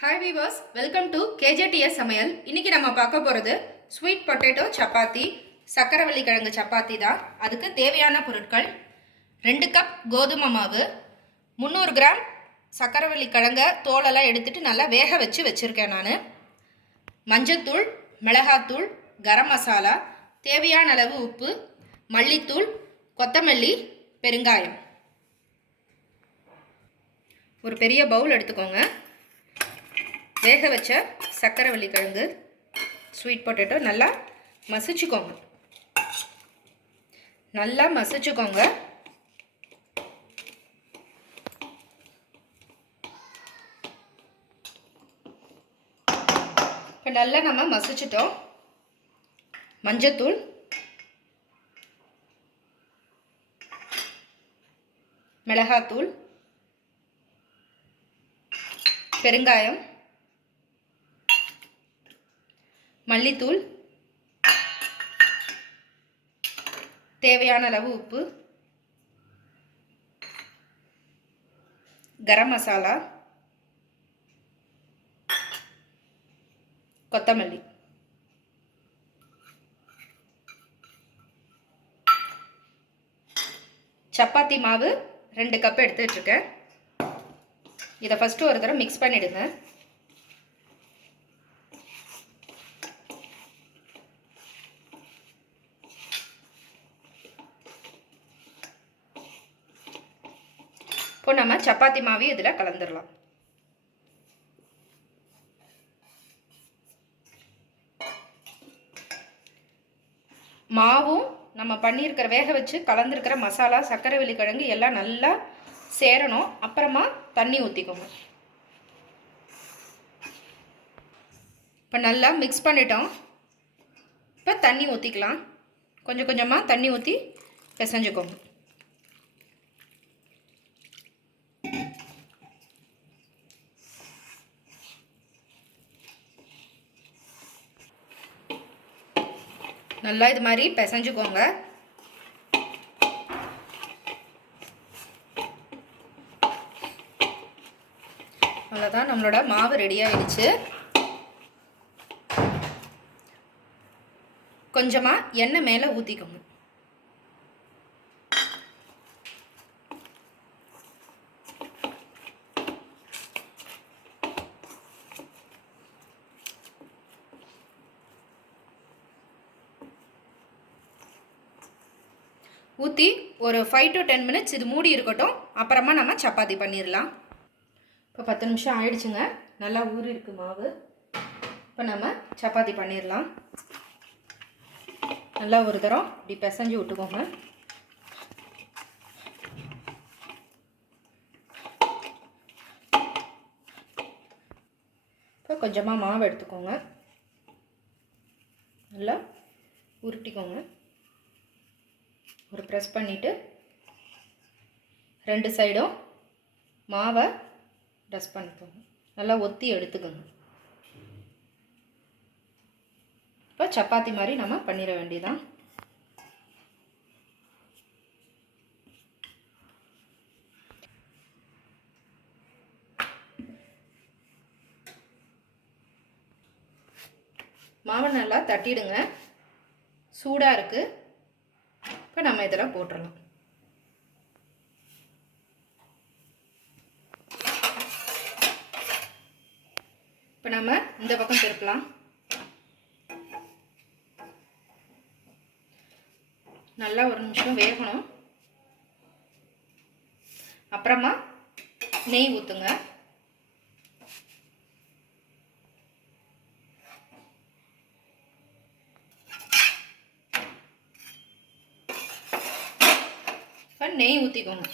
Hi viewers welcome to KJDS சமையல். இன்னைக்கு நம்ம பார்க்க போகிறது ஸ்வீட் பொட்டேட்டோ சப்பாத்தி சக்கரவள்ளி கிழங்கு சப்பாத்தி தான். அதுக்கு தேவையான பொருட்கள் ரெண்டு கப் கோதுமை மாவு முந்நூறு கிராம் சக்கரவள்ளி கிழங்க தோலெல்லாம் எடுத்துகிட்டு நல்லா வேக வச்சு வச்சுருக்கேன் நான். மஞ்சத்தூள் மிளகாத்தூள் கரம் மசாலா தேவையான அளவு உப்பு மல்லித்தூள் கொத்தமல்லி பெருங்காயம். ஒரு பெரிய பவுல் எடுத்துக்கோங்க. வேக வச்ச சர்க்கரை வள்ளிக்கிழங்கு ஸ்வீட் பொட்டேட்டோ நல்லா மசிச்சுக்கோங்க. நல்லா மசிச்சுக்கோங்க. இப்போ நல்லா நம்ம மசிச்சிட்டோம். மஞ்சத்தூள். மிளகாத்தூள். பெருங்காயம். மல்லித்தூள் தேவையான அளவு உப்பு கரம் மசாலா கொத்தமல்லி. சப்பாத்தி மாவு ரெண்டு கப் எடுத்துகிட்ருக்கேன் இதை ஃபஸ்ட்டு ஒரு தடவை மிக்ஸ் பண்ணிவிடுங்க இப்போ நம்ம சப்பாத்தி மாவையும் இதில் கலந்துடலாம் மாவும் நம்ம பண்ணியிருக்கிற வேக வச்சு கலந்துருக்கிற மசாலா சர்க்கரை கிழங்கு எல்லாம் நல்லா சேரணும். அப்புறமா தண்ணி ஊற்றிக்கோங்க இப்போ நல்லா மிக்ஸ் பண்ணிட்டோம். இப்போ தண்ணி ஊற்றிக்கலாம் கொஞ்சம் கொஞ்சமாக தண்ணி ஊற்றி பிசைஞ்சுக்கோங்க. நல்லா இது மாதிரி பிசைஞ்சுக்கோங்க. அவ்வளோதான் நம்மளோட மாவு ரெடி ஆயிடுச்சு. கொஞ்சமாக எண்ணெய் மேலே ஊற்றிக்கோங்க ஊற்றி ஒரு ஃபைவ் டு டென் மினிட்ஸ் இது மூடி இருக்கட்டும். அப்புறமா நம்ம சப்பாத்தி பண்ணிடலாம் இப்போ பத்து நிமிஷம் ஆயிடுச்சுங்க. நல்லா ஊறி இருக்கு மாவு. இப்போ நம்ம சப்பாத்தி பண்ணிடலாம் நல்லா ஒரு தரம் இப்படி பிசைஞ்சு விட்டுக்கோங்க. இப்போ கொஞ்சமாக மாவு எடுத்துக்கோங்க. நல்லா உருட்டிக்கோங்க. ஒரு ப்ரெஸ் பண்ணிவிட்டு ரெண்டு சைடும் மாவை ட்ரெஸ் பண்ணிக்கோங்க. நல்லா ஒத்தி எடுத்துக்கோங்க. இப்போ சப்பாத்தி மாதிரி நம்ம பண்ணிட வேண்டியதான் மாவை நல்லா தட்டிடுங்க. சூடாக இருக்குது இப்போ நம்ம இதெல்லாம் போட்டுடலாம் இப்போ நம்ம இந்த பக்கம் திருப்பலாம். நல்லா ஒரு நிமிஷம் வேகணும். அப்புறமா நெய் ஊற்றுங்க இப்போ நெய் ஊற்றிக்கோங்க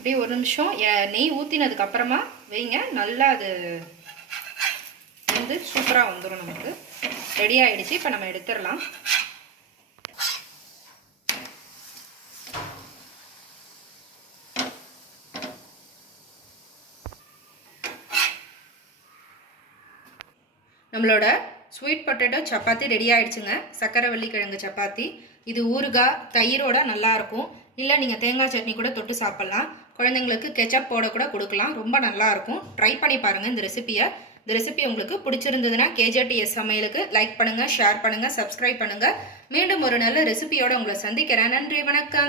அப்படியே ஒரு நிமிஷம். நெய் ஊற்றினதுக்கு அப்புறமா வைங்க. நல்லா அது வந்து சூப்பராக வந்துடும் நமக்கு. ரெடி ஆகிடுச்சு இப்போ நம்ம எடுத்துடலாம். நம்மளோட ஸ்வீட் பொட்டேட்டோ சப்பாத்தி ரெடி ஆகிடுச்சுங்க சக்கரை வெள்ளிக்கிழங்கு சப்பாத்தி. இது ஊறுகாய் தயிரோட நல்லாயிருக்கும் இல்லை நீங்கள் தேங்காய் சட்னி கூட தொட்டு சாப்பிட்லாம். குழந்தைங்களுக்கு கெச்சப் போட கூட கொடுக்கலாம். ரொம்ப நல்லா இருக்கும். ட்ரை பண்ணி பாருங்கள் இந்த ரெசிபியை இந்த ரெசிபி உங்களுக்கு பிடிச்சிருந்ததுன்னா கேஜேடிஎஸ் சமையலுக்கு லைக் பண்ணுங்கள் ஷேர் பண்ணுங்கள் சப்ஸ்கிரைப் பண்ணுங்கள் மீண்டும் ஒரு நல்ல ரெசிபியோட உங்களை சந்திக்கிறேன். நன்றி வணக்கம்.